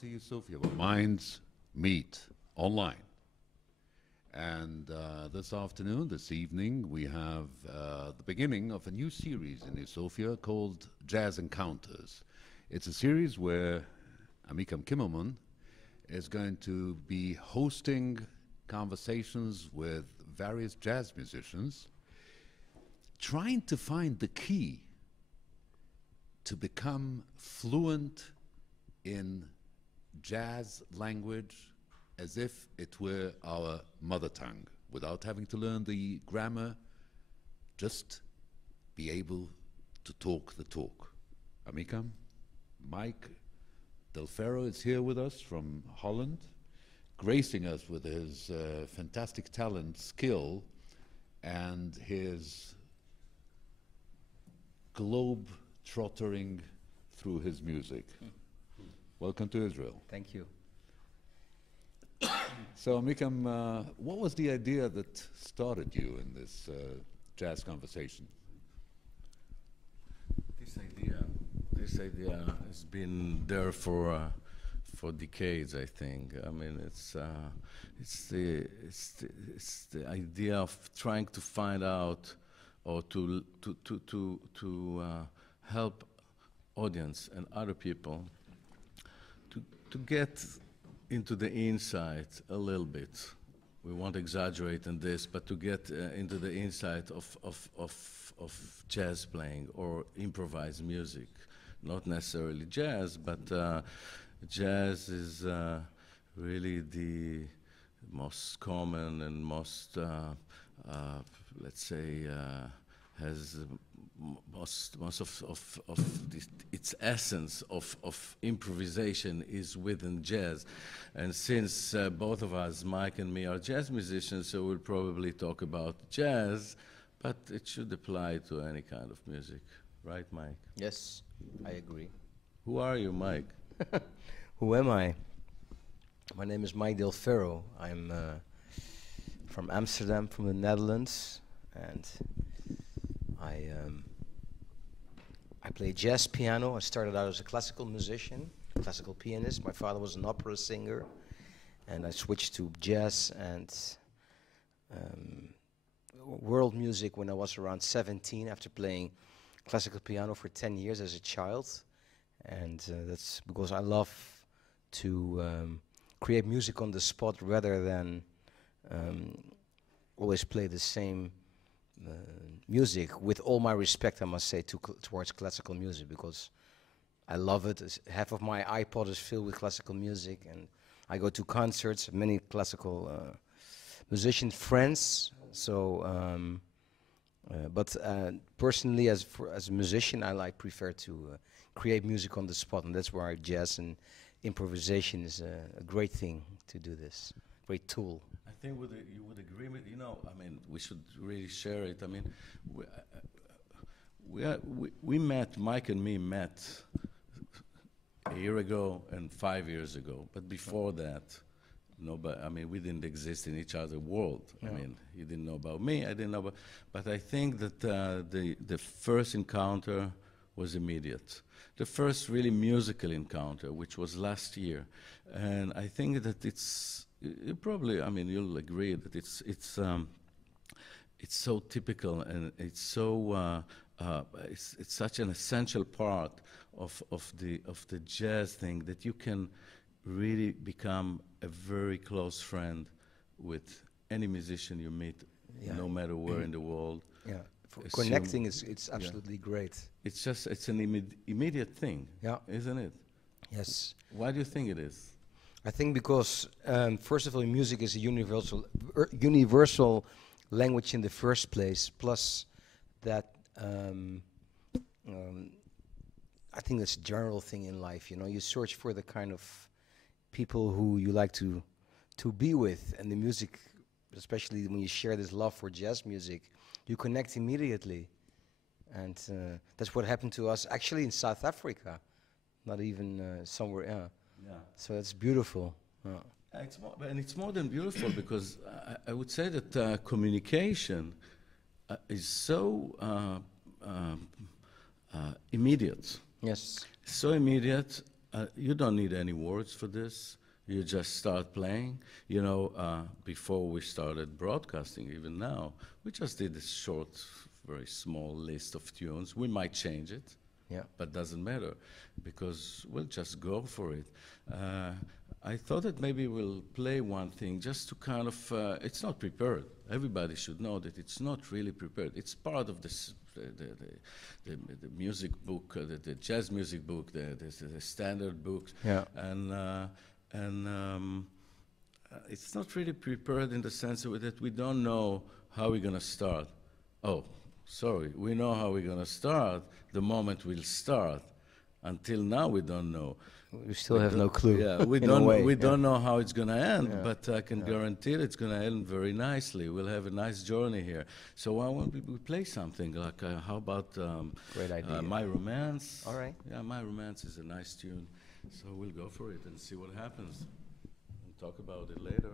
to U-Sophia, where minds meet online. And this afternoon, this evening, we have the beginning of a new series in U-Sophia called Jazz Encounters. It's a series where Amikam Kimelman is going to be hosting conversations with various jazz musicians, trying to find the key to become fluent in jazz language as if it were our mother tongue, without having to learn the grammar, just be able to talk the talk. Amikam, Mike Del Ferro is here with us from Holland, gracing us with his fantastic talent, skill, and his globe-trottering through his music. Welcome to Israel. Thank you. So, Amikam, what was the idea that started you in this jazz conversation? This idea has been there for decades, I think. I mean, it's the idea of trying to find out or to help audience and other people to get into the insight a little bit. We won't exaggerate in this, but to get into the insight of jazz playing or improvised music. Not necessarily jazz, but jazz is really the most common and most, let's say, has most of its essence of improvisation is within jazz. And since both of us, Mike and me, are jazz musicians, so we'll probably talk about jazz, but it should apply to any kind of music. Right, Mike? Yes, I agree. Who are you, Mike? Who am I? My name is Mike Del Ferro. I'm from Amsterdam, from the Netherlands, and I play jazz piano. I started out as a classical musician, classical pianist. My father was an opera singer, and I switched to jazz and world music when I was around 17 after playing classical piano for 10 years as a child. And that's because I love to create music on the spot rather than always play the same music, with all my respect, I must say, towards classical music, because I love it. Half of my iPod is filled with classical music, and I go to concerts, many classical musician friends. So, but personally, as a musician, I prefer to create music on the spot, and that's why jazz and improvisation is a great thing to do this, great tool. I think you would agree with, I mean, we should really share it. I mean, we met, Mike and me met a year ago and 5 years ago, but before that, nobody, I mean, we didn't exist in each other's world. Yeah. I mean, he didn't know about me, I didn't know about, but I think that the first encounter was immediate. The first really musical encounter, which was last year, and I think that you probably, I mean, you'll agree that it's so typical, and it's so it's such an essential part of the jazz thing, that you can really become a very close friend with any musician you meet, no matter where in the world. Yeah, connecting it's absolutely great. It's an immediate thing, isn't it? Yes. Why do you think it is? I think because, first of all, music is a universal language in the first place, plus that I think that's a general thing in life. You search for the kind of people who you like to be with, and the music, especially when you share this love for jazz music, you connect immediately. And that's what happened to us actually in South Africa, not even somewhere else. Yeah. So it's beautiful. It's more than beautiful, because I would say that communication is so immediate. Yes. So immediate, You don't need any words for this. You just start playing. You know, before we started broadcasting, even now, we just did a short, very small list of tunes. We might change it, Yeah. but doesn't matter because we'll just go for it. I thought that maybe we'll play one thing just to kind of, it's not prepared. Everybody should know that it's not really prepared. It's part of this, the music book, the jazz music book, the standard books. Yeah. And it's not really prepared in the sense that we don't know how we're going to start. Oh, sorry, we know how we're going to start the moment we'll start. Until now, we don't know. We still have no clue. Yeah, we in a way, we yeah. don't know how it's going to end, Yeah. but I can guarantee it's going to end very nicely. We'll have a nice journey here. So why won't we play something like, how about Great idea. My Romance? All right. Yeah, My Romance is a nice tune. So we'll go for it and see what happens. And talk about it later.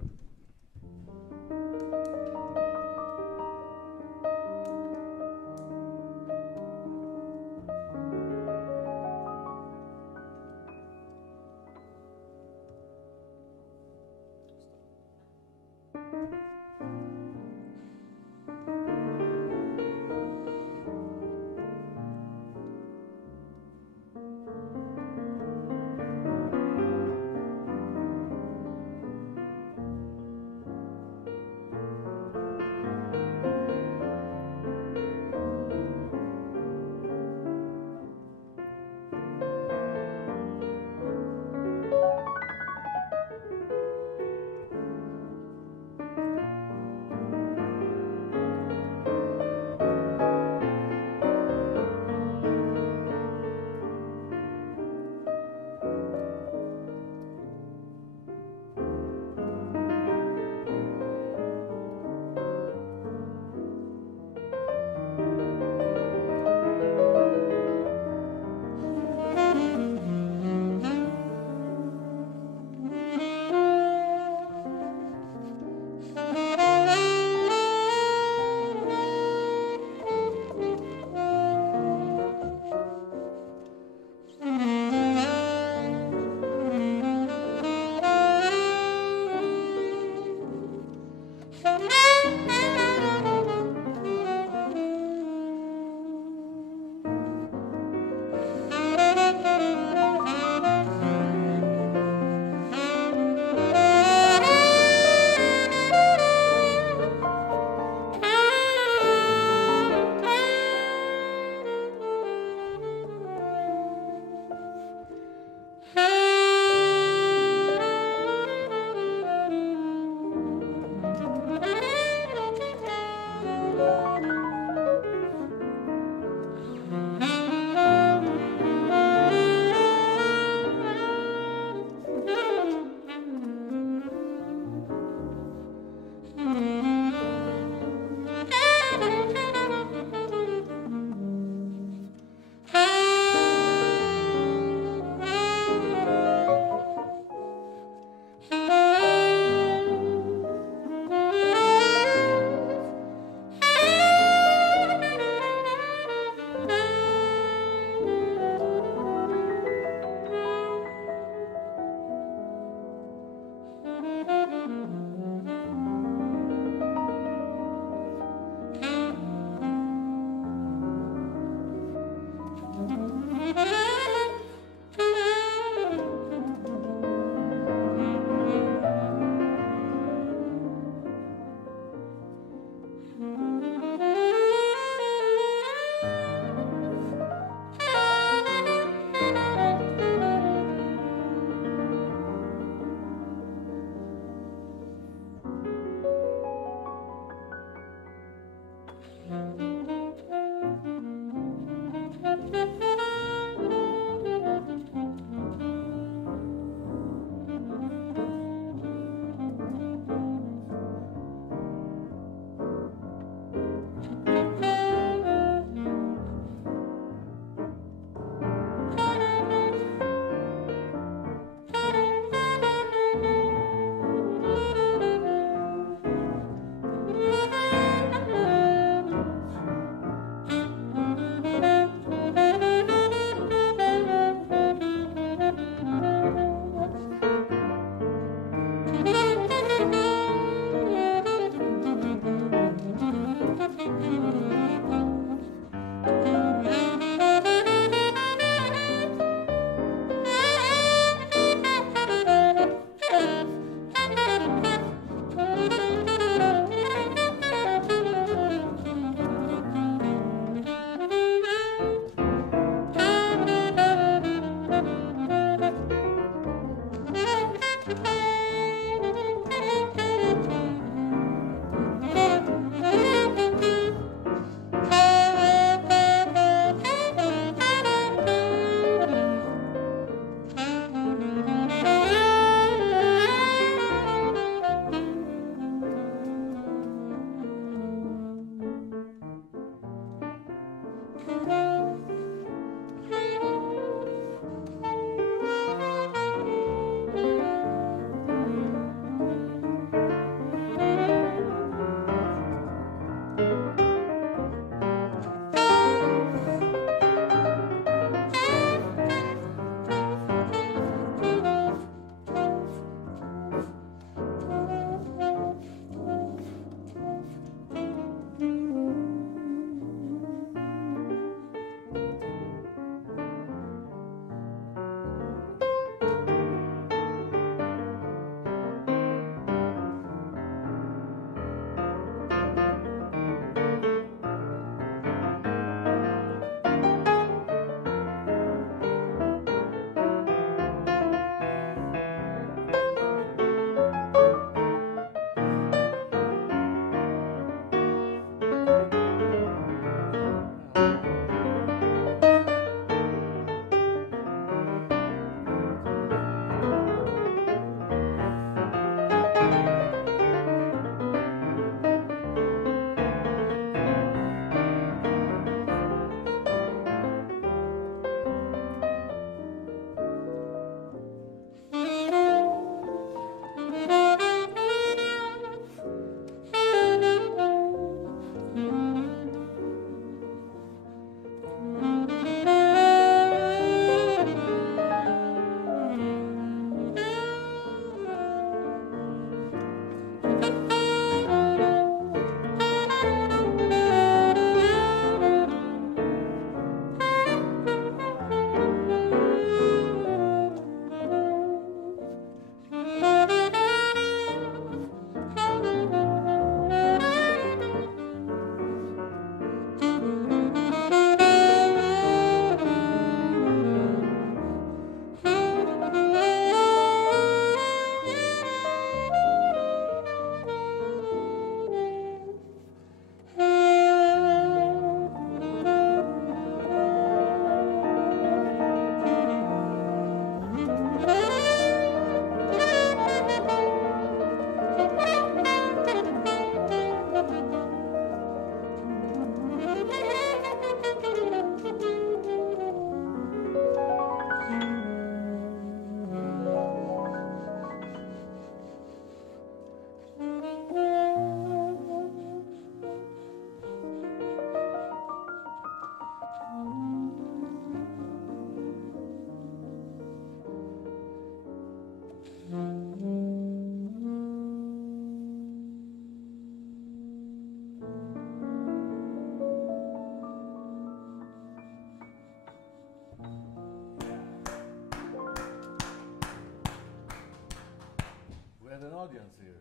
audience here.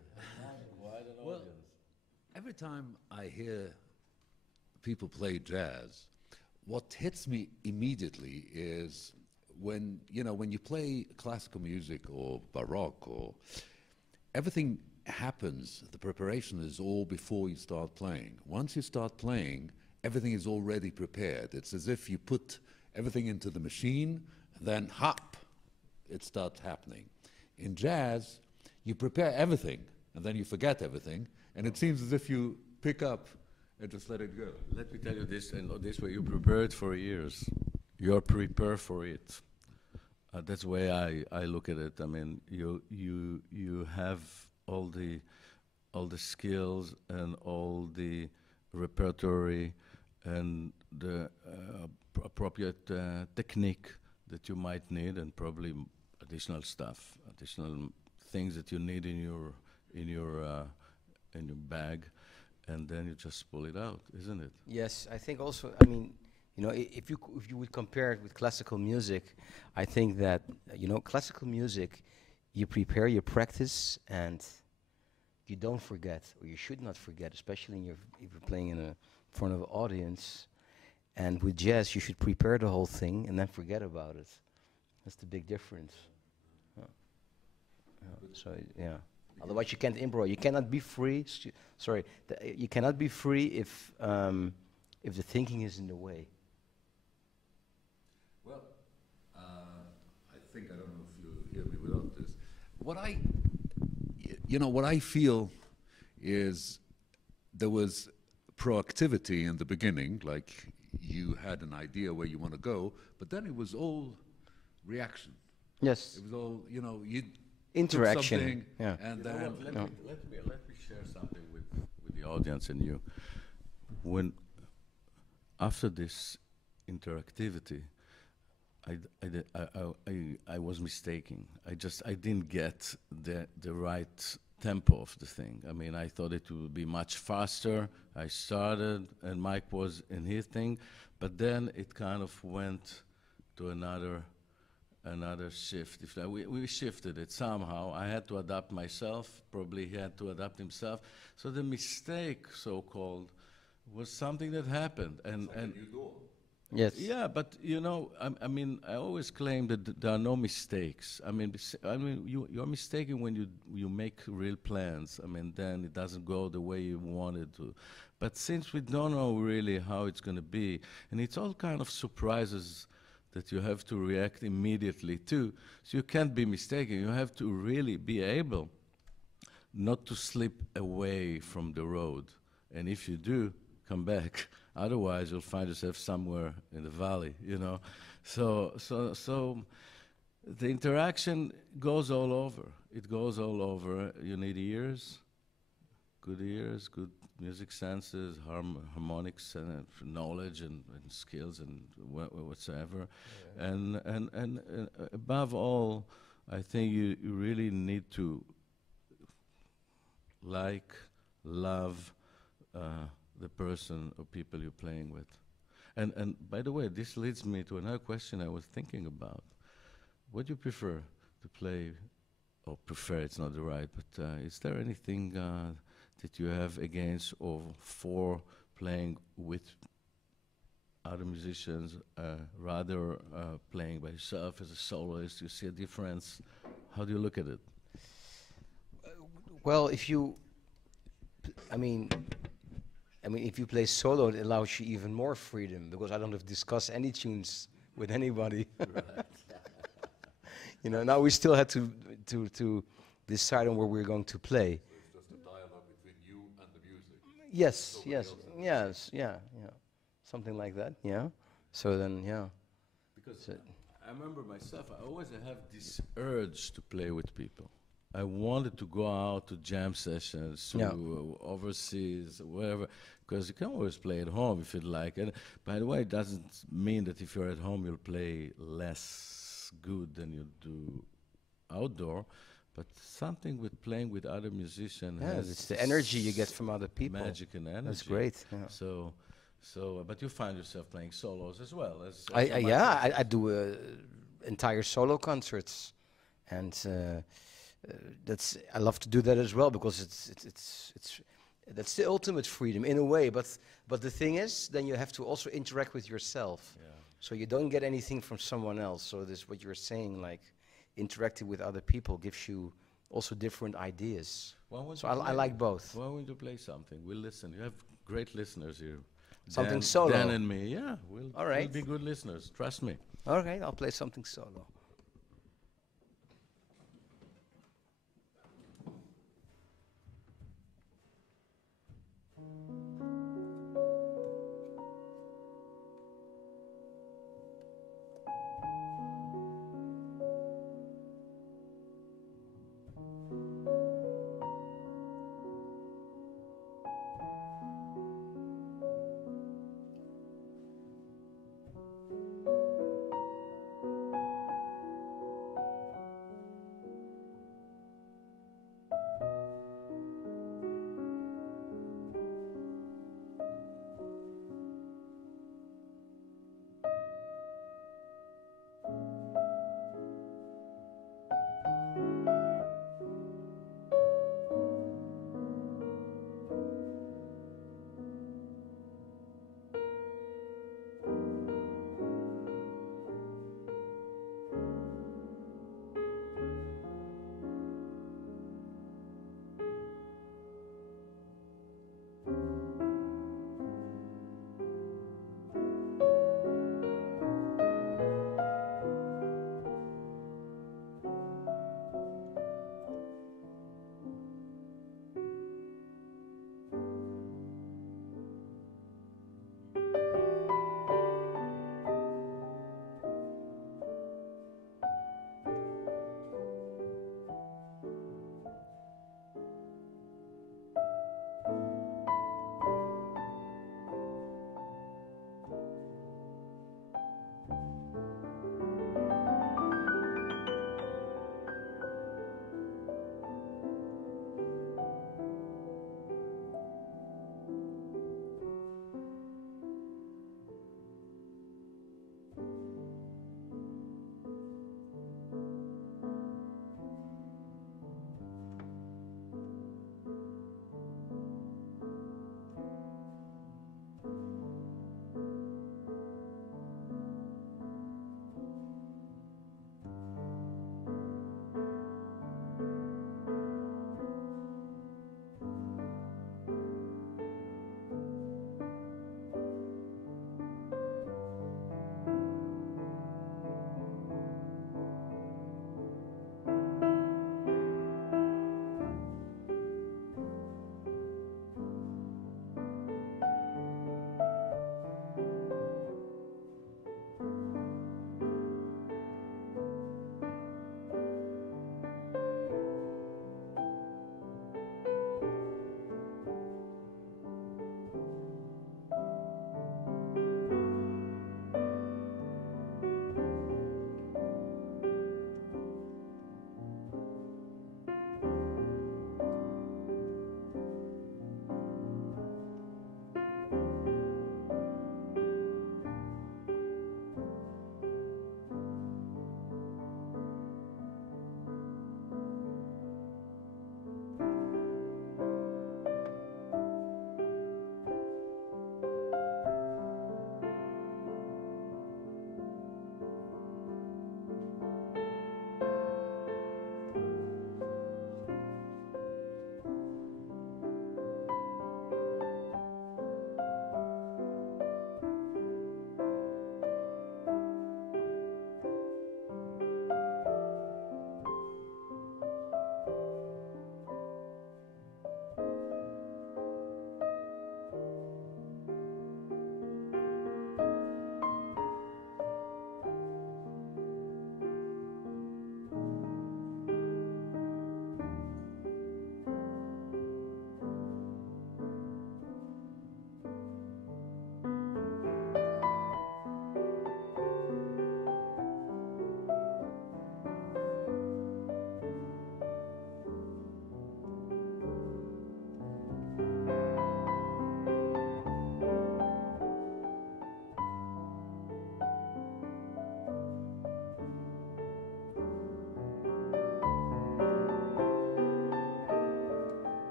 Quite an Well, audience. every time I hear people play jazz, what hits me immediately is when you play classical music or baroque, or everything happens, the preparation is all before you start playing. Once you start playing, everything is already prepared. It's as if you put everything into the machine, then hop, it starts happening. In jazz, you prepare everything, and then you forget everything, and it seems as if you pick up and just let it go. Let me tell you this, and this way you prepared for years. You're prepared for it. That's the way I look at it. I mean, you have all the skills and all the repertory and the appropriate technique that you might need, and probably additional stuff, additional things that you need in your bag, and then you just pull it out, isn't it? Yes, I think also, I mean, if you would compare it with classical music, I think that, classical music, you prepare, you practice, and you don't forget, or you should not forget, especially if you're playing in front of an audience. And with jazz, you should prepare the whole thing and then forget about it. That's the big difference. So, yeah. Otherwise, you can't improv. You cannot be free. You cannot be free if the thinking is in the way. Well, I think, I don't know if you hear me without this. What I feel is there was proactivity in the beginning, like, you had an idea where you want to go, but then it was all reaction. Yes. It was all, you know, you took Interaction. something Yeah. and You know then what, let me share something with the audience and you. When after this interactivity, I was mistaken. I didn't get the right tempo of the thing. I mean, I thought it would be much faster. I started, and Mike was in his thing, but then it kind of went to another shift. If we shifted it somehow. I had to adapt myself. Probably he had to adapt himself. So the mistake, so-called, was something that happened, and you do. Yes. yeah, but you know, I mean, I always claim that there are no mistakes. I mean, you're mistaken when you make real plans. I mean, then it doesn't go the way you wanted to. But since we don't know really how it's going to be, and it's all kind of surprises that you have to react immediately to, so you can't be mistaken. You have to really be able not to slip away from the road. And if you do, come back. Otherwise, you'll find yourself somewhere in the valley, you know. So the interaction goes all over. It goes all over. You need ears, good music senses, harmonics, and knowledge and skills and whatsoever. Yeah. And above all, I think you really need to love the person or people you're playing with. And by the way, this leads me to another question I was thinking about. What do you prefer to play, or prefer, it's not the right, but is there anything that you have against or for playing with other musicians, rather playing by yourself as a soloist? You see a difference? How do you look at it? Well, if you, I mean, if you play solo, it allows you even more freedom because I don't have to discuss any tunes with anybody. Right. You know, now we still had to decide on where we're going to play. So it's just a dialogue between you and the music. Yes, Nobody yes, else in the yes, yeah, something like that. Yeah. So then, yeah. Because I remember myself, I always have this urge to play with people. I wanted to go out to jam sessions, to overseas, wherever, because you can always play at home if you'd like. And by the way, it doesn't mean that if you're at home you'll play less good than you do outdoor, but something with playing with other musicians. Yeah, it's the energy you get from other people. Magic and energy. That's great. Yeah. So, but you find yourself playing solos as well. I do entire solo concerts, and I love to do that as well because it's that's the ultimate freedom in a way. But the thing is, then you have to also interact with yourself. Yeah. So you don't get anything from someone else. So this what you're saying, like interacting with other people, gives you also different ideas. So I like both. Why won't you play something? We'll listen. You have great listeners here. Something Dan, solo. Dan and me, yeah. All right. We'll be good listeners. Trust me. Okay, I'll play something solo.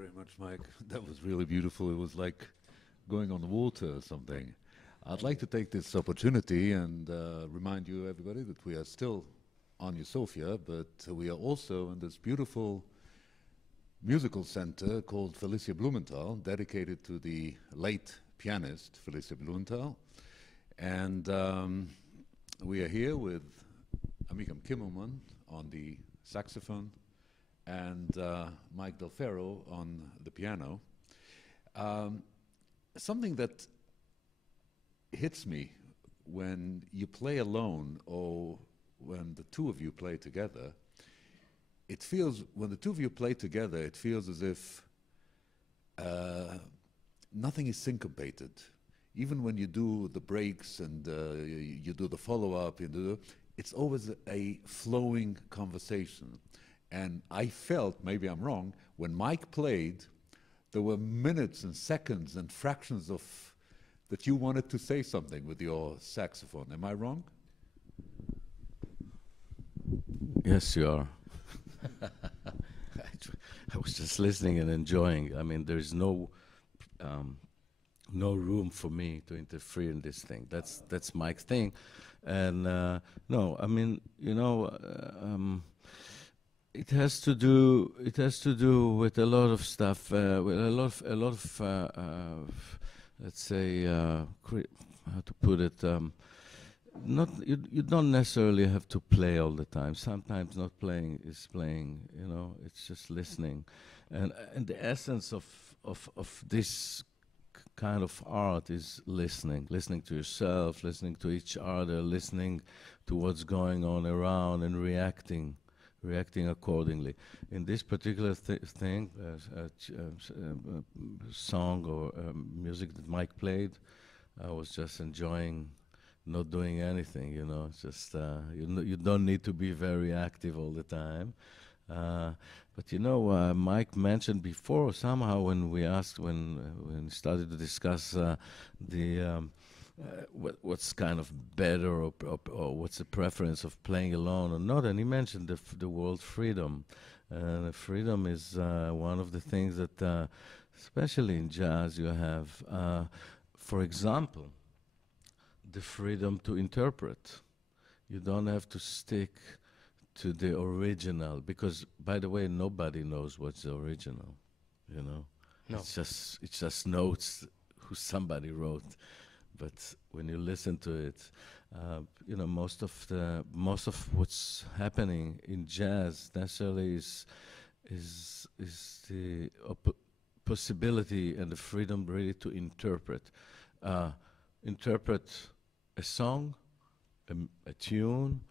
very much, Mike. That was really beautiful. It was like going on the water or something. I'd like to take this opportunity and remind you, everybody, that we are still on U-Sophia, but we are also in this beautiful musical center called Felicja Blumental, dedicated to the late pianist Felicja Blumental. And we are here with Amikam Kimelman on the saxophone and Mike Del Ferro on the piano. Something that hits me when you play alone or when the two of you play together, it feels, when the two of you play together, it feels as if nothing is syncopated. Even when you do the breaks and you do the follow-up, it's always a flowing conversation. And I felt, maybe I'm wrong, when Mike played, there were minutes and seconds and fractions of that you wanted to say something with your saxophone. Am I wrong? Yes, you are. I was just listening and enjoying. I mean, there's no room for me to interfere in this thing. That's Mike's thing, and no, I mean, you know, it has to do with a lot of stuff, with a lot of let's say, how to put it. Not you don't necessarily have to play all the time. Sometimes not playing is playing. You know, it's just listening, and the essence of this kind of art is listening to yourself, listening to each other, listening to what's going on around, and reacting accordingly. In this particular thing, song or music that Mike played, I was just enjoying. Not doing anything, you know. Just you don't need to be very active all the time. But you know, Mike mentioned before somehow when we started to discuss what's kind of better or what's the preference of playing alone or not, and he mentioned the word freedom. Freedom is one of the things that, especially in jazz, you have. For example, the freedom to interpret. You don't have to stick to the original, because, by the way, nobody knows what's the original, you know? No. It's just notes who somebody wrote. But when you listen to it, you know, most of what's happening in jazz necessarily is the possibility and the freedom really to interpret. Interpret a song, a tune,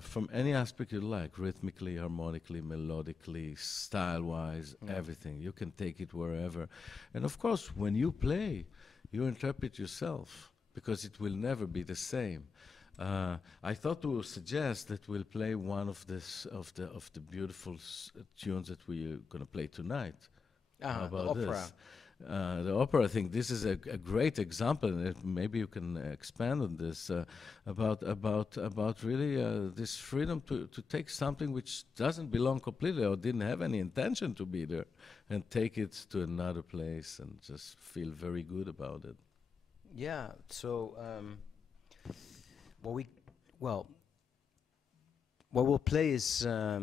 from any aspect you like, rhythmically, harmonically, melodically, style-wise, everything. You can take it wherever. And of course, when you play, you interpret yourself, because it will never be the same. I thought to suggest that we'll play one of the beautiful tunes that we're going to play tonight. How about the opera. this? The opera, I think this is a great example, and maybe you can expand on this, about really this freedom to take something which doesn't belong completely or didn't have any intention to be there, and take it to another place and just feel very good about it. Yeah. So, what we'll play is a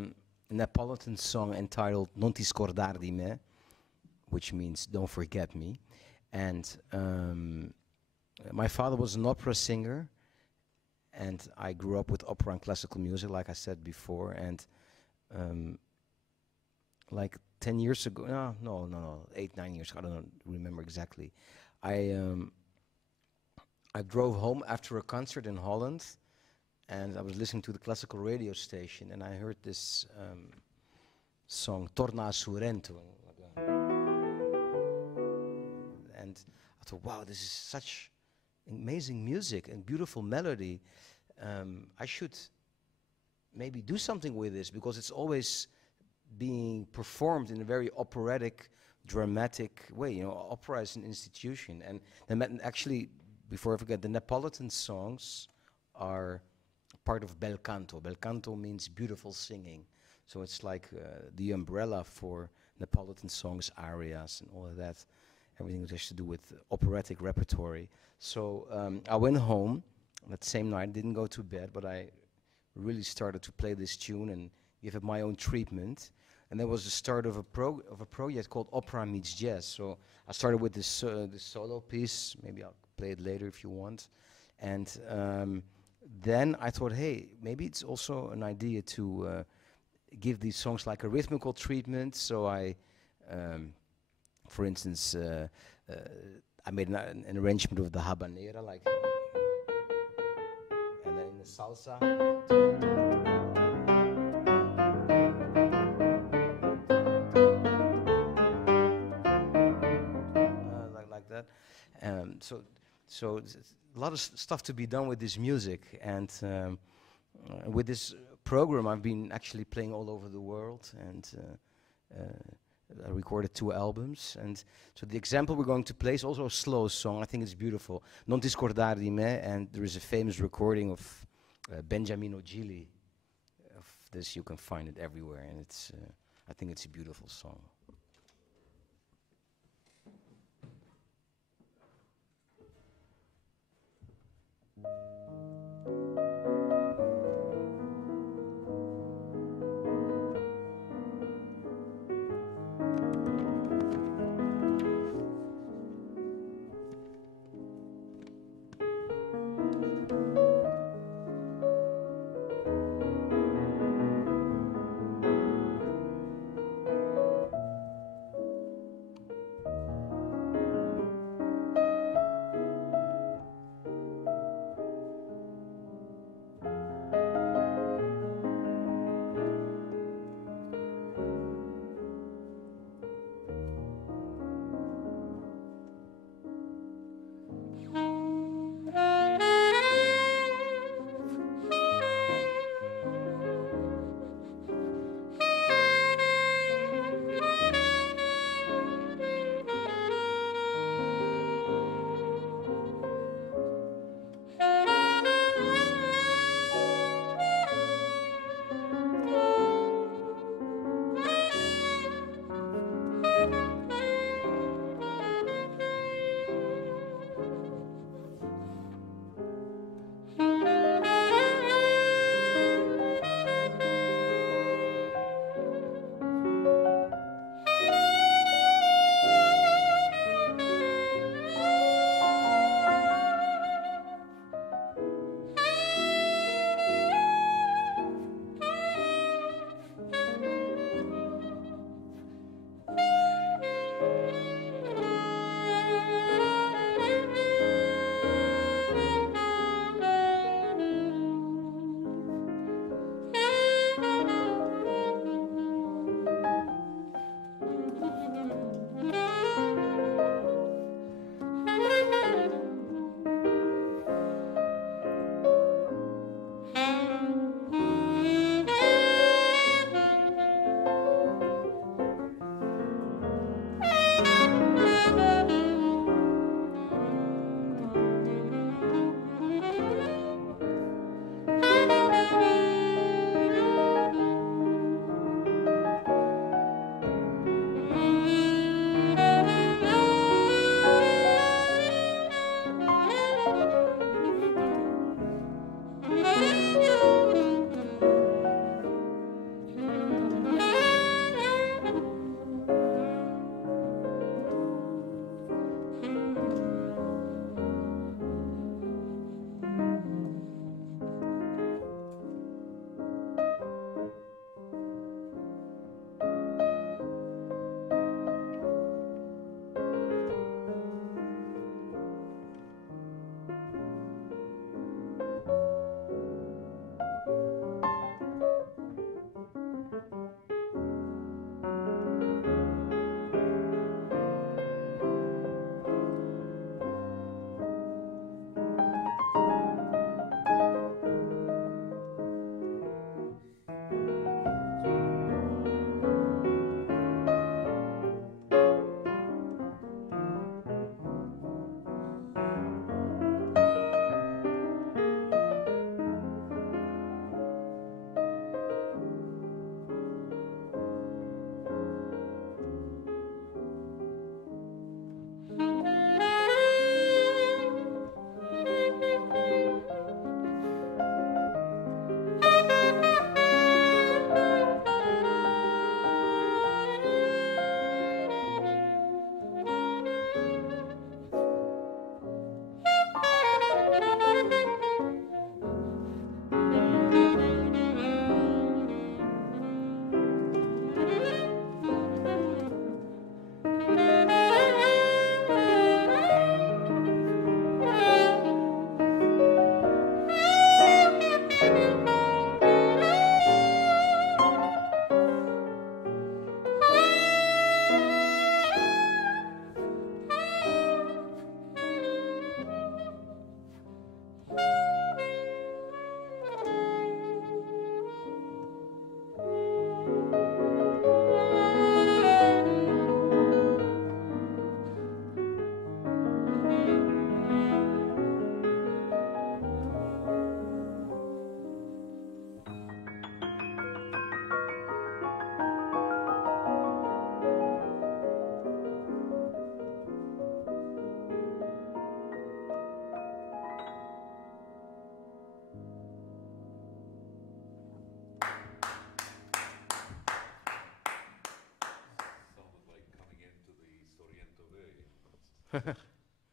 Neapolitan song entitled "Non ti scordar di me," which means "Don't Forget Me." And my father was an opera singer, and I grew up with opera and classical music, like I said before. And like 10 years ago, no, 8, 9 years, I don't remember exactly. I drove home after a concert in Holland, and I was listening to the classical radio station, and I heard this song, Torna a Sorrento. And I thought, wow, this is such amazing music and beautiful melody. I should maybe do something with this, because it's always being performed in a very operatic, dramatic way. You know, opera is an institution. And actually, before I forget, the Neapolitan songs are part of bel canto. Bel canto means beautiful singing. So it's like the umbrella for Neapolitan songs, arias, and all of that. Everything that has to do with operatic repertory. So I went home that same night, didn't go to bed, but I really started to play this tune and give it my own treatment. And that was the start of a project called Opera Meets Jazz. So I started with this solo piece. Maybe I'll play it later if you want. And then I thought, hey, maybe it's also an idea to give these songs like a rhythmical treatment. So I, for instance, I made an arrangement of the habanera, like, and then in the salsa. Like that. So a lot of stuff to be done with this music, and with this program I've been actually playing all over the world, and I recorded 2 albums. And so the example we're going to play is also a slow song. I think it's beautiful, Non discordare di me, and there is a famous recording of Benjamin Ogili of this. You can find it everywhere, and it's I think it's a beautiful song.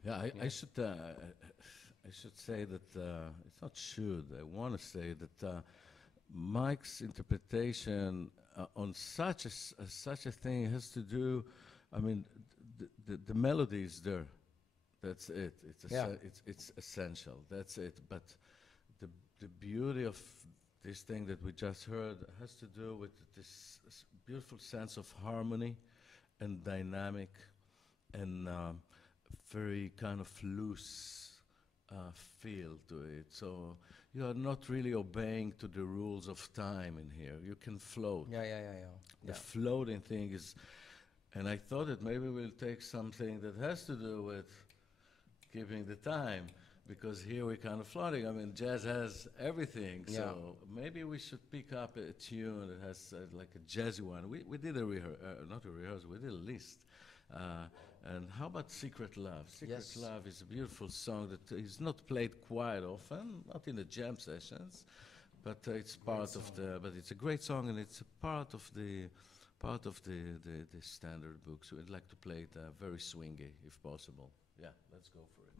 Yeah, I should say that it's not should. I want to say that Mike's interpretation on such a thing has to do. I mean, the melody is there. That's it. It's essential. That's it. But the beauty of this thing that we just heard has to do with this beautiful sense of harmony and dynamic and very kind of loose feel to it. So you are not really obeying to the rules of time in here. You can float. Yeah. The floating thing is, and I thought that maybe we'll take something that has to do with keeping the time, because here we're kind of floating. I mean, jazz has everything, so maybe we should pick up a tune that has like a jazzy one. We did a not a rehearsal, we did a list. And how about Secret Love? Secret Love is a beautiful song that is not played quite often, not in the jam sessions, but it's part of the. But it's a great song, and it's a part of the standard book. So I'd like to play it very swingy, if possible. Yeah, let's go for it.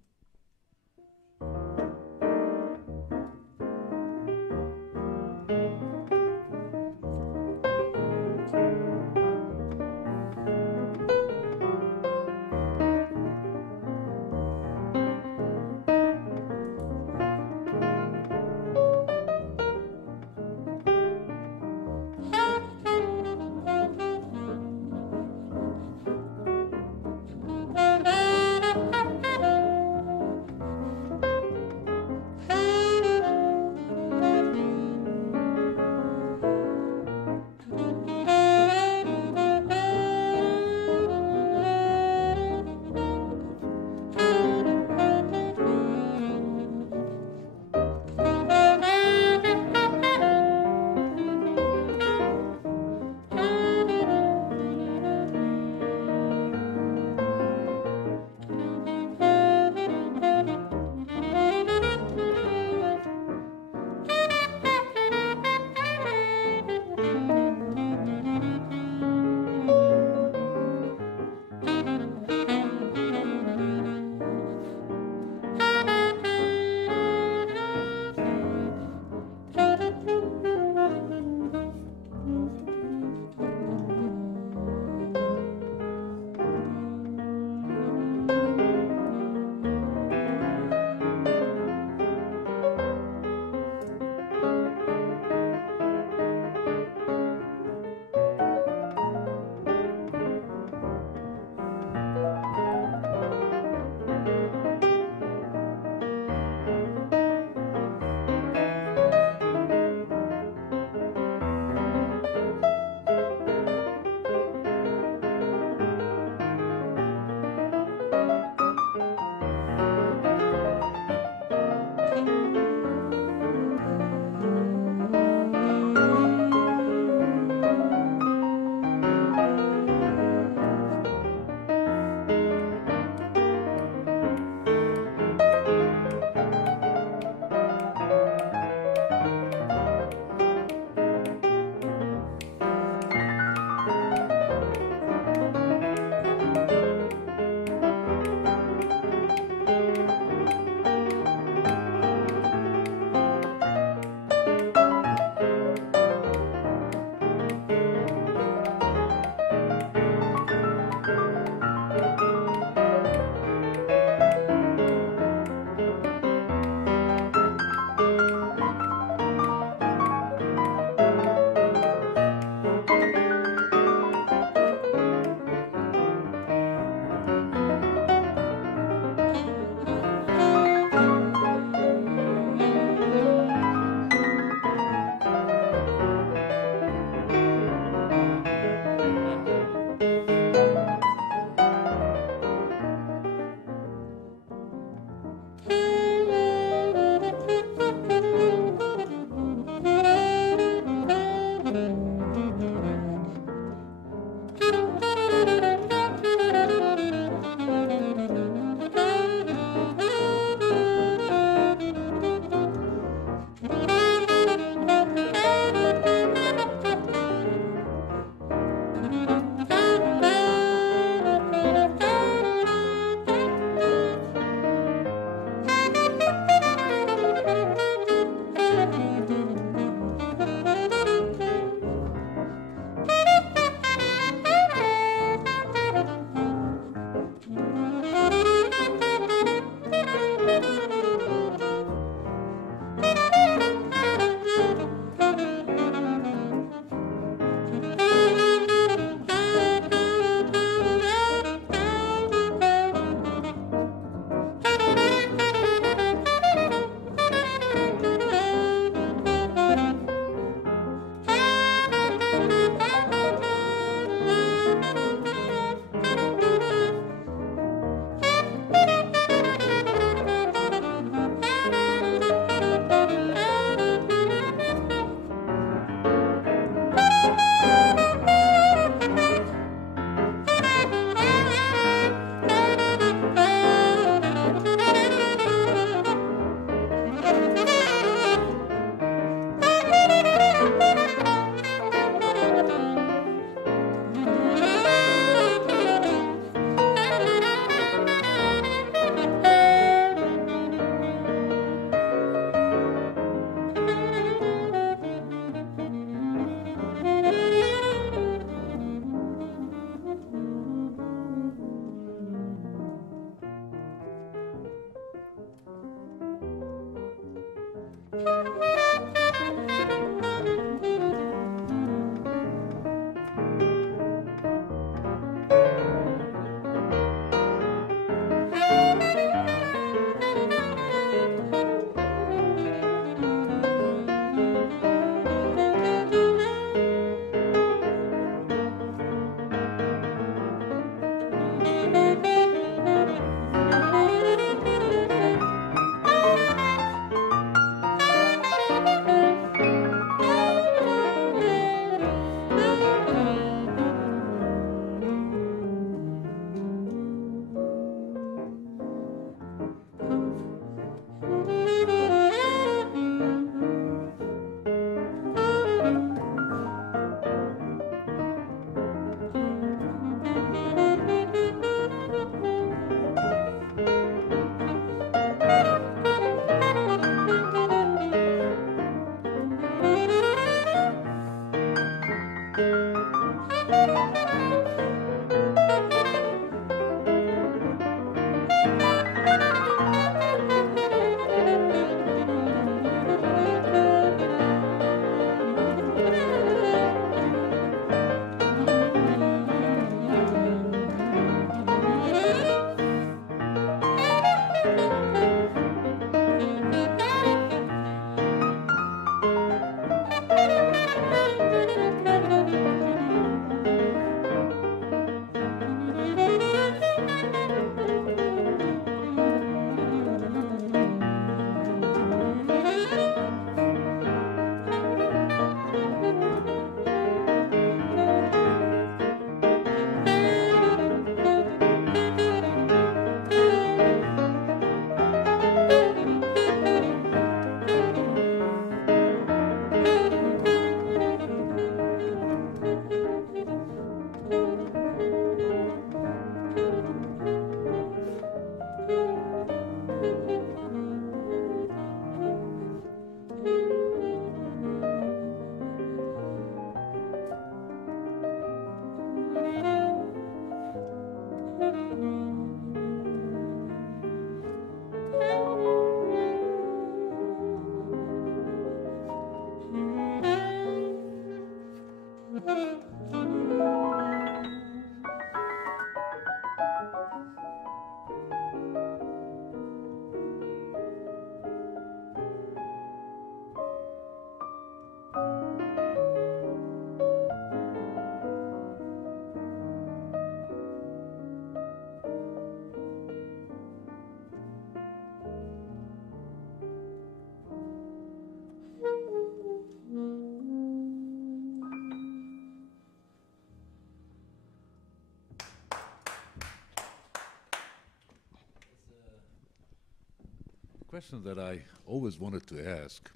Question that I always wanted to ask.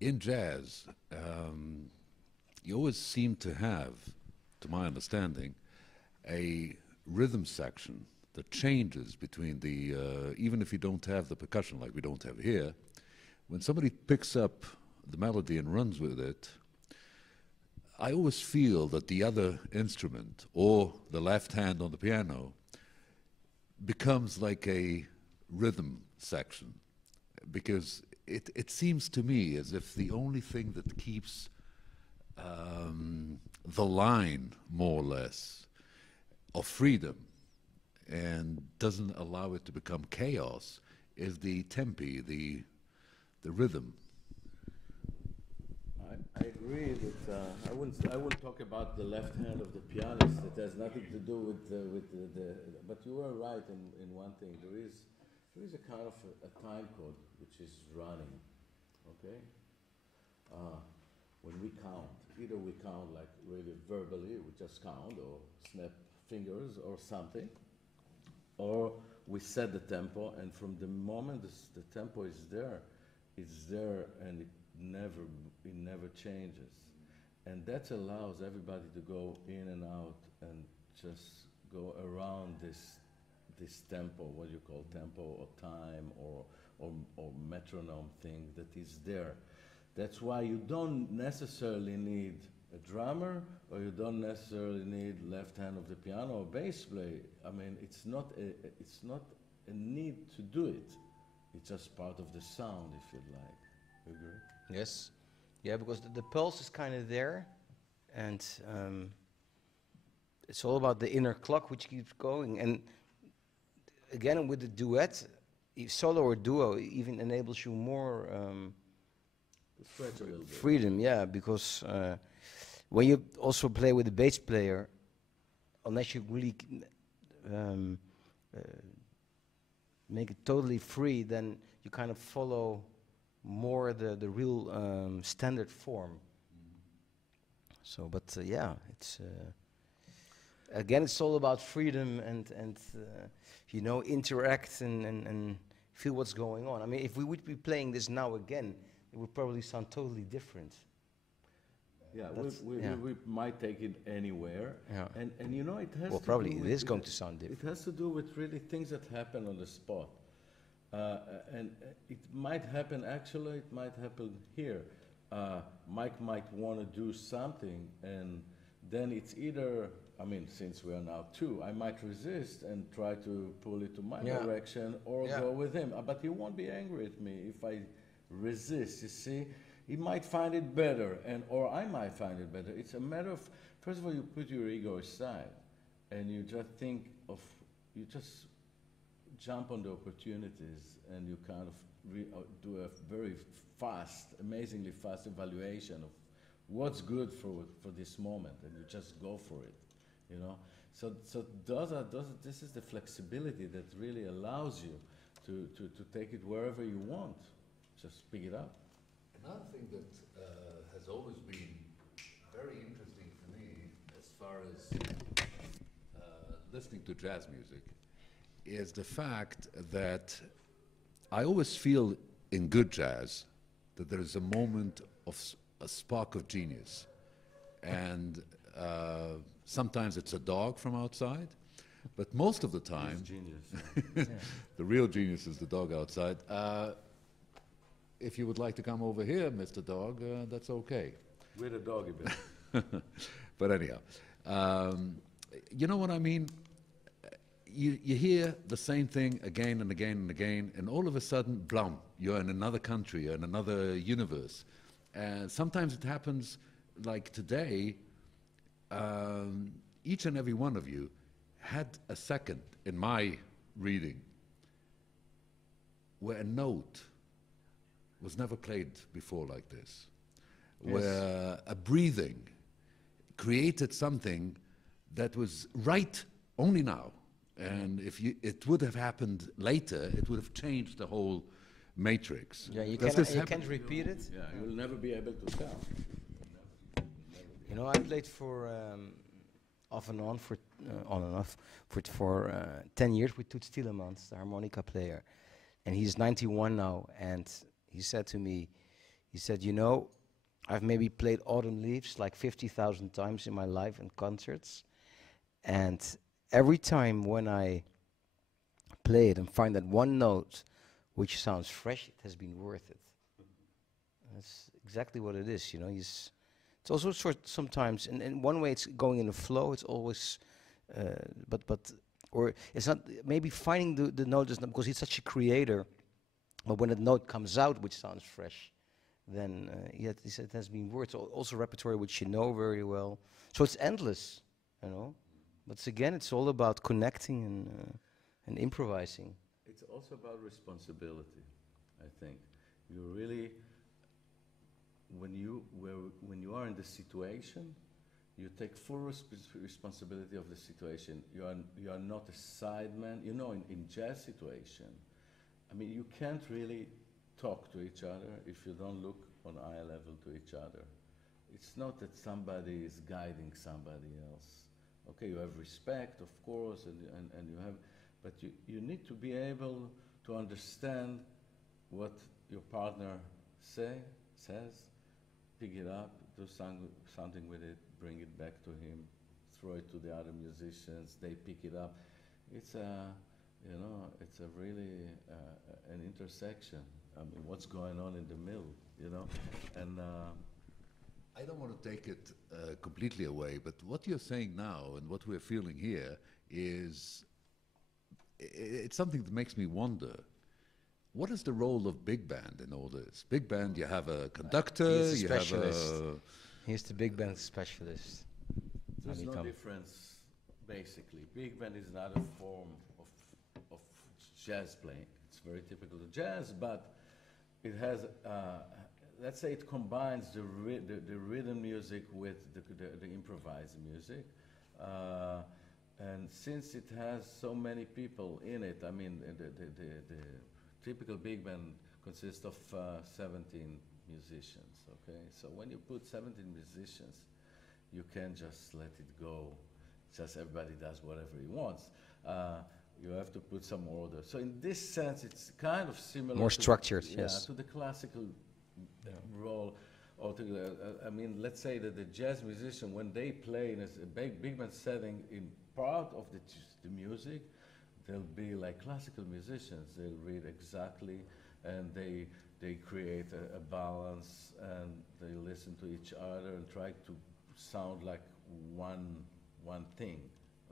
In jazz, you always seem to have, to my understanding, a rhythm section that changes between the, even if you don't have the percussion like we don't have here, when somebody picks up the melody and runs with it, I always feel that the other instrument, or the left hand on the piano, becomes like a rhythm section, because it seems to me as if the only thing that keeps the line, more or less, of freedom and doesn't allow it to become chaos is the tempi, the rhythm. I agree that I wouldn't talk about the left hand of the pianist. It has nothing to do with the but you are right in one thing. There is a kind of a time code which is running, okay? When we count, either we count like really verbally, we just count or snap fingers or something, or we set the tempo, and from the moment the tempo is there, it's there, and it never changes. And that allows everybody to go in and out and just go around this tempo, what you call tempo or time or metronome thing that is there. That's why you don't necessarily need a drummer, or you don't necessarily need left hand of the piano or bass play. I mean, it's not a need to do it. It's just part of the sound, if you like. You agree? Yes. Yeah, because the pulse is kind of there, and it's all about the inner clock which keeps going. And again, with the duet, solo or duo even enables you more Stretch a little bit. freedom. Yeah, because when you also play with a bass player, unless you really make it totally free, then you kind of follow more the real standard form. So, but yeah, it's again, it's all about freedom and you know, interact and feel what's going on. I mean, if we would be playing this now again, it would probably sound totally different. Yeah, yeah. we might take it anywhere. Yeah. And you know, it has Well, to probably do it with is going to sound different. It has to do with really things that happen on the spot. And it might happen, actually, it might happen here. Mike might want to do something, and then it's either, I mean, since we are now two, I might resist and try to pull it to my direction or go with him. But he won't be angry at me if I resist, you see. He might find it better, or I might find it better. It's a matter of, first of all, you put your ego aside, and you just think of, you just jump on the opportunities, and you kind of do a very fast, amazingly fast evaluation of what's good for this moment, and you just go for it, you know. So this is the flexibility that really allows you to take it wherever you want. Just pick it up. Another thing that has always been very interesting for me as far as listening to jazz music is the fact that I always feel in good jazz that there is a moment of a spark of genius. And Sometimes it's a dog from outside, but most of the time, Genius. the real genius is the dog outside. If you would like to come over here, Mr. Dog, that's okay. With a doggy bed. But anyhow, you know what I mean? You hear the same thing again and again and again, and all of a sudden, blum, you're in another country, you're in another universe. And sometimes it happens like today, each and every one of you had a second in my reading where a note was never played before like this, where a breathing created something that was right only now. And if it would have happened later, it would have changed the whole matrix. Yeah, you Does can't, this you happen? can't repeat it. Yeah, you'll never be able to tell. You know, I played for off and on for on and off for 10 years with Toots Tielemans, the harmonica player, and he's 91 now. And he said to me, he said, you know, I've maybe played Autumn Leaves like 50,000 times in my life in concerts, and every time when I play it and find that one note which sounds fresh, it has been worth it. That's exactly what it is, you know. It's also sometimes, in one way, it's going in a flow. It's always, or it's not. Maybe finding the note is not, because he's such a creator. But when a note comes out which sounds fresh, then he said it has been worth. Also repertoire which you know very well. So it's endless, you know. But again, it's all about connecting and improvising. It's also about responsibility, I think. You really, when you are in the situation, you take full responsibility of the situation. You are not a sideman. You know, in jazz situation, I mean, you can't really talk to each other if you don't look on eye level to each other. It's not that somebody is guiding somebody else. Okay, you have respect, of course, and you have, but you need to be able to understand what your partner says, pick it up, do something with it, bring it back to him, throw it to the other musicians, they pick it up. It's a, you know, it's a really an intersection. I mean, what's going on in the middle, you know? And I don't want to take it completely away, but what you're saying now and what we're feeling here is, it's something that makes me wonder. What is the role of big band in all this? Big band, you have a conductor, He's a you specialist. have a... He's the big band specialist. there's no Amikam. difference, basically. Big band is another form of jazz playing. It's very typical of jazz, but it has, let's say it combines the rhythm music with the improvised music. And since it has so many people in it, I mean, the typical big band consists of 17 musicians, okay? So when you put 17 musicians, you can't just let it go. Just everybody does whatever he wants. You have to put some order. So in this sense, it's kind of similar. More to structured, the, yes. to the classical role. Or to the, I mean, let's say that the jazz musician, when they play in a big band setting, in part of the music, they'll be like classical musicians. They'll read exactly, and they create a balance, and they listen to each other and try to sound like one thing,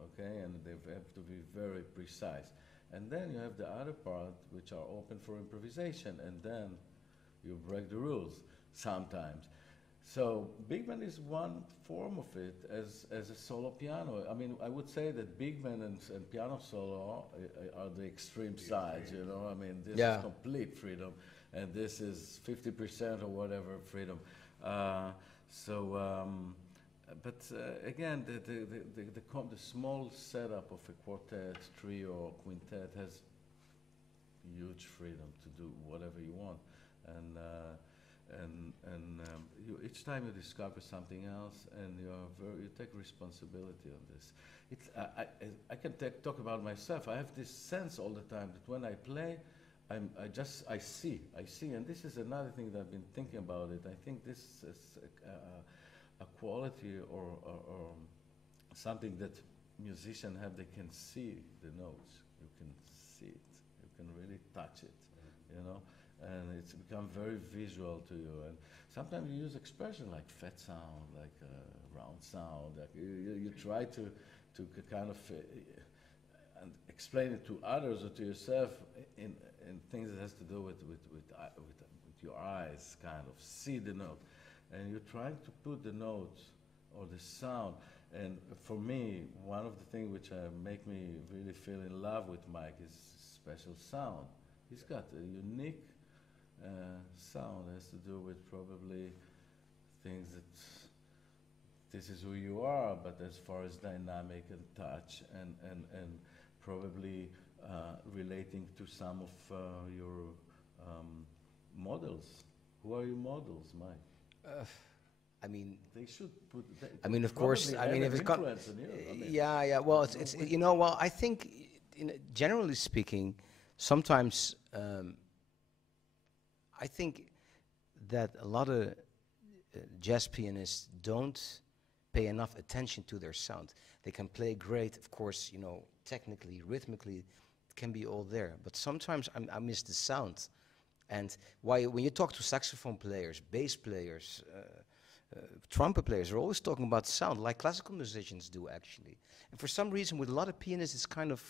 okay? And they have to be very precise. And then you have the other part, which are open for improvisation, and then you break the rules sometimes. So big band is one form of it as a solo piano. I mean, I would say that big band and piano solo are the extreme sides, you know? I mean, this is complete freedom, and this is 50% or whatever freedom. But again, the small setup of a quartet, trio, quintet has huge freedom to do whatever you want, and each time you discover something else, and you take responsibility on this. It's I can talk about myself. I have this sense all the time that when I play, I see, and this is another thing that I've been thinking about it. I think this is a quality or something that musicians have. They can see the notes. You can see it. You can really touch it, you know, and it's become very visual to you. And sometimes you use expression like fat sound, like round sound. Like you try to kind of and explain it to others or to yourself in things that has to do with your eyes, kind of see the note, and you're trying to put the note or the sound. And for me, one of the things which make me really feel in love with Mike is special sound. He's got a unique sound. It has to do with probably things that this is who you are, but as far as dynamic and touch and probably relating to some of your models. Who are your models, Mike? I mean, they should put. I mean, of course. I mean, if it's influence on you. I mean, yeah. Well, it's you know. Well, I think, generally speaking, sometimes I think that a lot of jazz pianists don't pay enough attention to their sound. They can play great, of course. You know, technically, rhythmically, it can be all there. But sometimes I miss the sound. And when you talk to saxophone players, bass players, trumpet players, they're always talking about sound, like classical musicians do, actually. And for some reason, with a lot of pianists, it's kind of,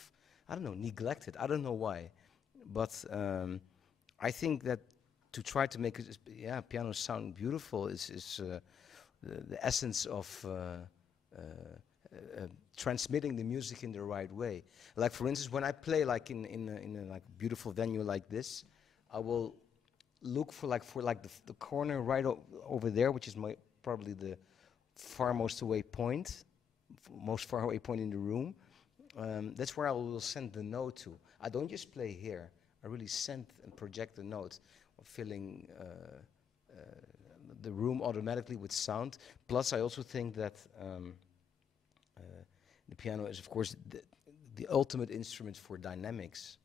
I don't know, neglected. I don't know why. But I think that to try to make piano sound beautiful is the essence of transmitting the music in the right way. Like, for instance, when I play like in a like beautiful venue like this, I will look for the corner right over there, which is probably the most far away point in the room. That's where I will send the note to. I don't just play here. I really send and project the note, filling the room automatically with sound. Plus, I also think that the piano is, of course, the ultimate instrument for dynamics.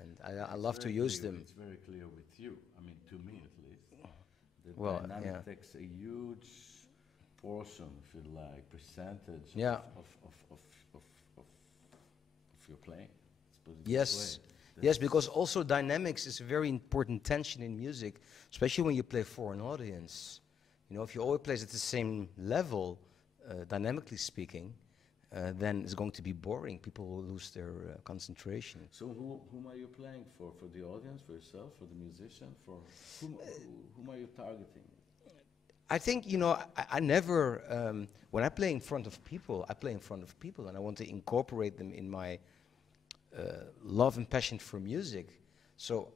And I love to use them. It's very clear with you. I mean, to me at least. The Well, dynamic takes a huge portion, if you like, percentage Yeah. of your playing. Let's put it Yes. this way. Yes, because also dynamics is a very important tension in music, especially when you play for an audience. You know, if you always play at the same level, dynamically speaking, then it's going to be boring. People will lose their concentration. So whom are you playing for? For the audience, for yourself, for the musician, for whom are you targeting? I think, you know, I never, when I play in front of people, I play in front of people, and I want to incorporate them in my love and passion for music. So,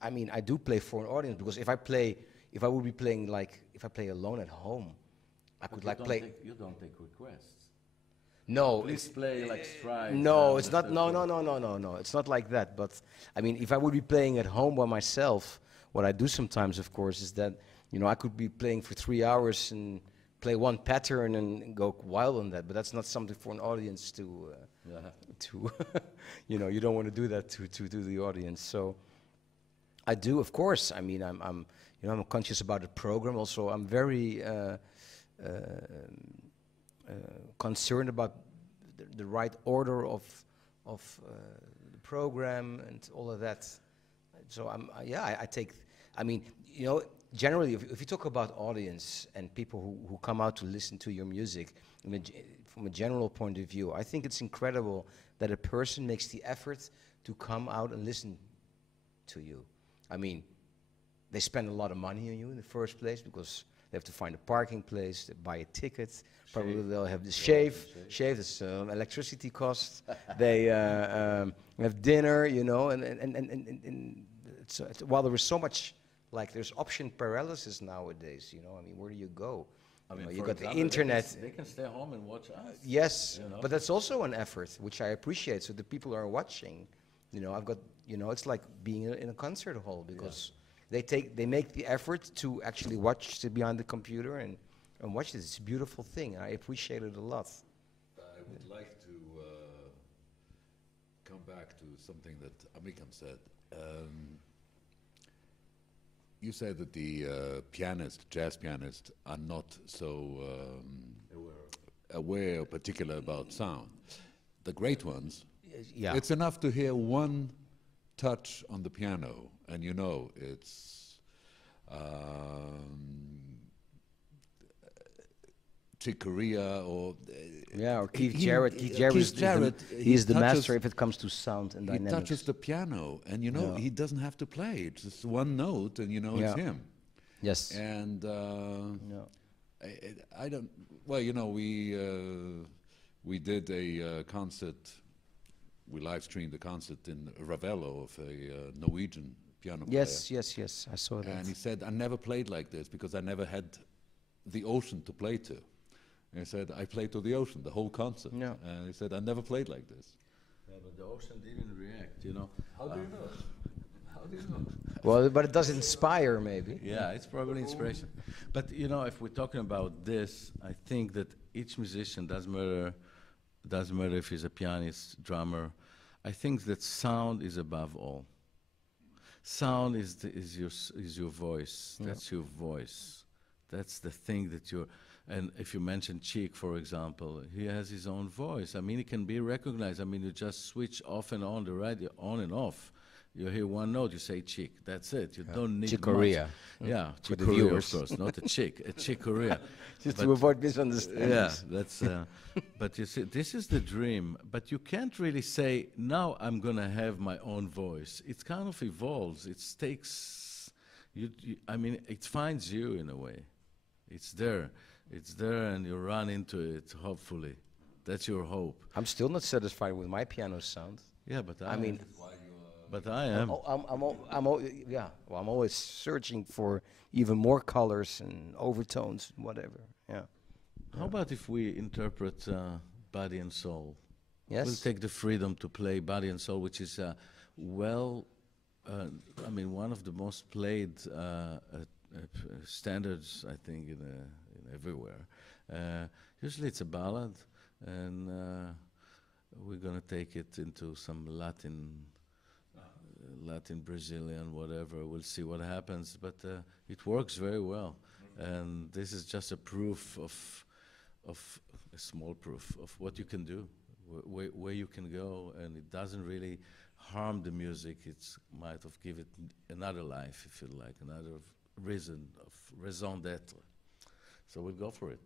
I mean, I do play for an audience, because if I would be playing like, if I play alone at home, I could like play. You don't take requests. No. Please play like strides. No, it's not, no, it's not like that. But, I mean, if I would be playing at home by myself, what I do sometimes, of course, is that, you know, I could be playing for 3 hours and play one pattern and go wild on that. But that's not something for an audience to, you know, you don't want to do that to the audience. So I do, of course. I mean, I'm conscious about the program. Also, I'm very concerned about the right order of the program and all of that. So I take. I mean, you know, generally, if you talk about audience and people who come out to listen to your music, from a general point of view, I think it's incredible that a person makes the effort to come out and listen to you. I mean, they spend a lot of money on you in the first place, because they have to find a parking place, they buy a ticket, probably they'll have the shave, there's electricity costs, they have dinner, you know, and while there is so much, like, there's option paralysis nowadays, you know. I mean, where do you go? I mean, you got the internet. They can stay home and watch us. Yes, you know? but that's also an effort, which I appreciate. So the people are watching. You know, I've got, you know, it's like being in a concert hall, because they make the effort to actually watch, sit behind the computer and watch this. It's a beautiful thing. I appreciate it a lot. I would like to come back to something that Amikam said. You said that the jazz pianists, are not so aware or particular about sound. The great ones, Yeah. it's enough to hear one touch on the piano, and you know it's Chick Corea or Yeah, or Keith he- Jarrett. he- Keith Jarrett is he he's the touches- master if it comes to sound and he dynamics. touches the piano, and you know Yeah. he doesn't have to play. It's just one note, and you know it's Yeah. him. Yes. And Yeah. I don't. Well, you know, we did a concert. We live streamed a concert in Ravello of a Norwegian piano player. Yes, yes, yes. I saw that. And he said, I never played like this because I never had the ocean to play to. And he said, I played to the ocean the whole concert. Yeah. And he said, I never played like this. Yeah, but the ocean didn't react, you know. How do you know? How do you know? Well, but it does inspire, maybe. Yeah, it's probably inspiration. But you know, if we're talking about this, I think that each musician doesn't matter if he's a pianist, drummer. I think that sound is above all. Sound is your voice. Yeah. That's your voice. That's the thing that you're. And if you mention Chick, for example, he has his own voice. I mean, he can be recognized. I mean, you just switch off and on the radio, on and off. You hear one note, you say Chick. That's it. You don't need Chick much. Corea. Yeah, For Chick the Corea, viewers. of course, not a chick, a Chick Corea. Just But- to avoid misunderstandings. Yeah, that's. But you see, this is the dream. But you can't really say now I'm gonna have my own voice. It kind of evolves. It takes. I mean, it finds you in a way. It's there. It's there, and you run into it. Hopefully, that's your hope. I'm still not satisfied with my piano sound. Yeah, but I mean, but I am. I'm always searching for even more colors and overtones, whatever. Yeah. How about if we interpret body and soul? Yes. We'll take the freedom to play body and soul, which is I mean, one of the most played standards, I think, in everywhere. Usually it's a ballad, and we're gonna take it into some Latin, Brazilian, whatever. We'll see what happens, but it works very well. And this is just a proof of a small proof of what you can do, where you can go, and it doesn't really harm the music. It's might have give it another life, if you like, another raison d'être. So we'll go for it.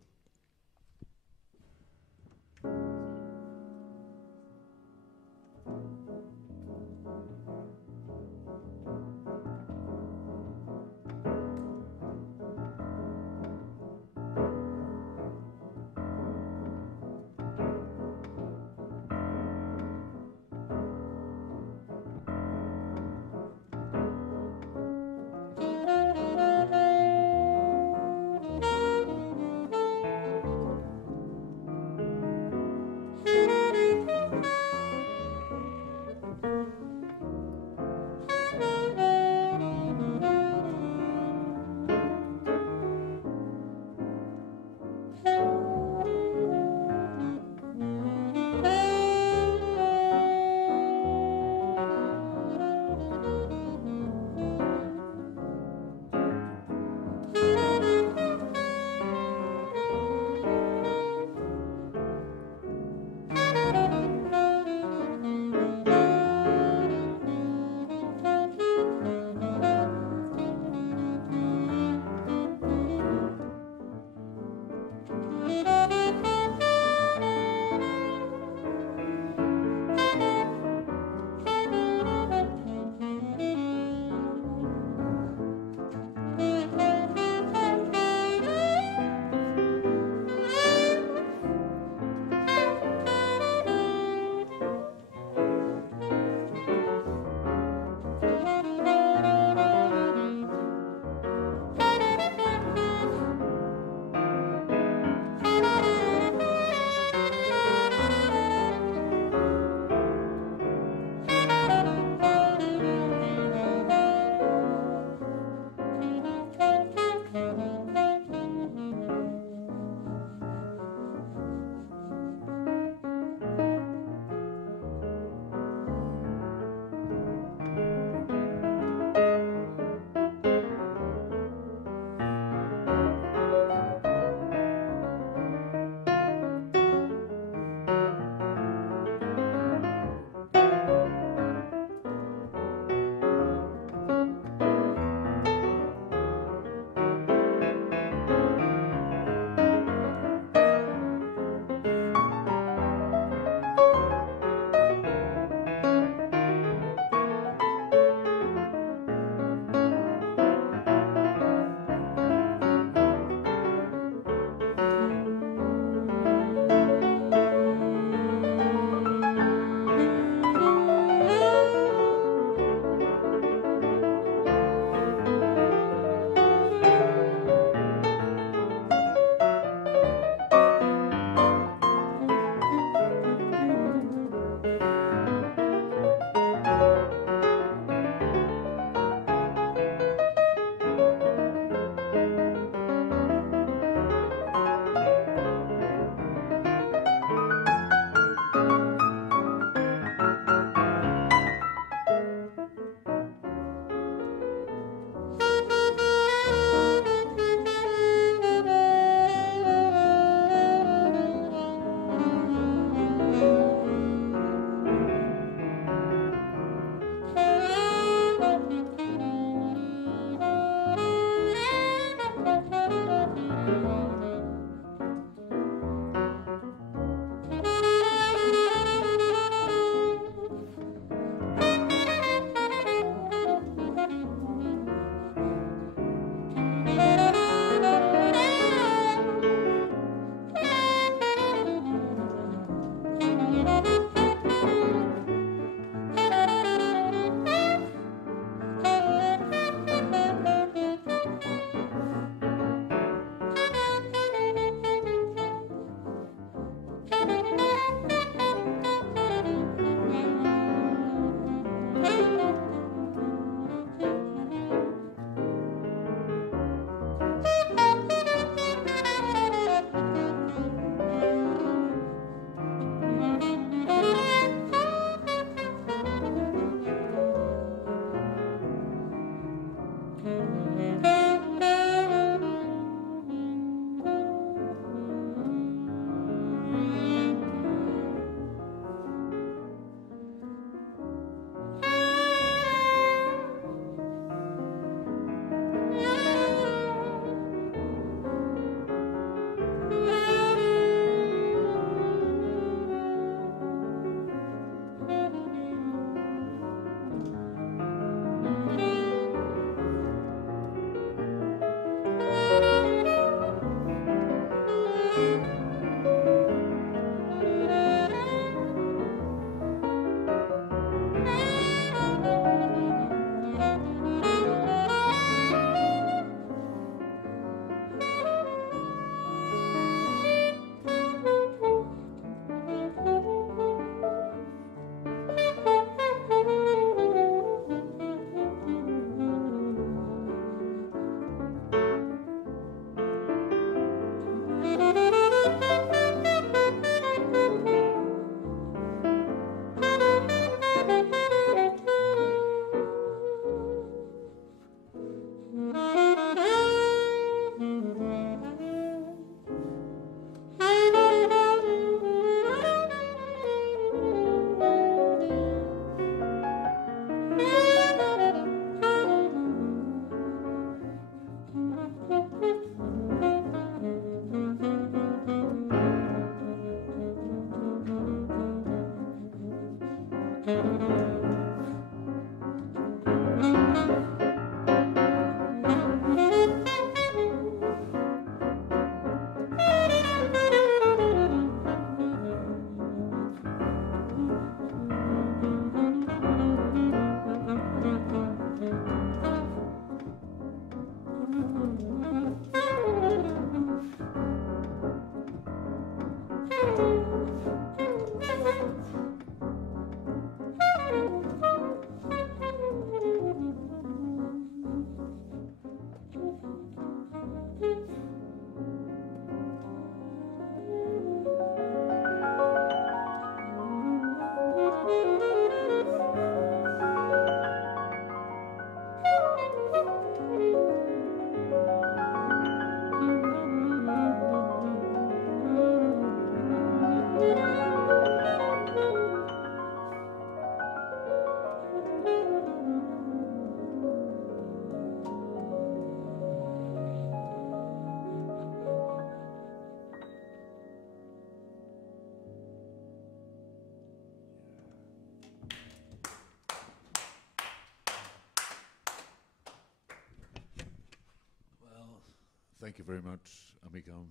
Thank you very much, Amikam.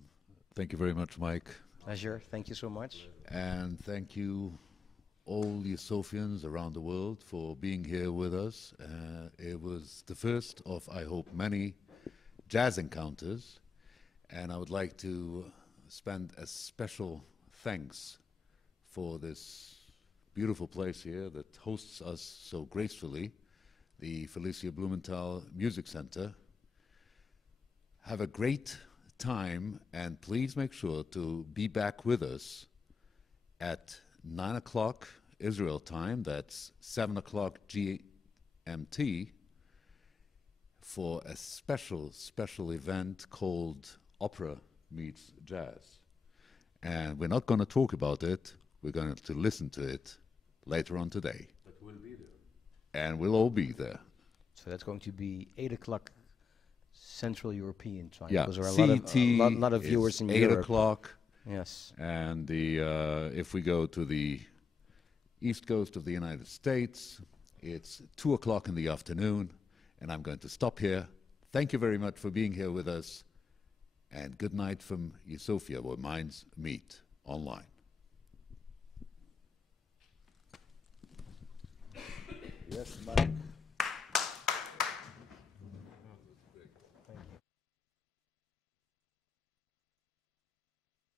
Thank you very much, Mike. Pleasure. Thank you so much. And thank you, all U-Sophians around the world, for being here with us. It was the first of, I hope, many jazz encounters. And I would like to spend a special thanks for this beautiful place here that hosts us so gracefully, the Felicja Blumental Music Center. Have a great time, and please make sure to be back with us at 9 o'clock Israel time, that's 7 o'clock GMT, for a special event called Opera Meets Jazz. And we're not going to talk about it, we're going to listen to it later on today. But we'll be there. And we'll all be there. So that's going to be 8 o'clock Central European time. Yeah, because there are a lot of viewers in 8 Europe. o'clock. Yes. And if we go to the east coast of the United States, it's 2 o'clock in the afternoon, and I'm going to stop here. Thank you very much for being here with us, and good night from U-Sophia, where minds meet online. Yes, Mike.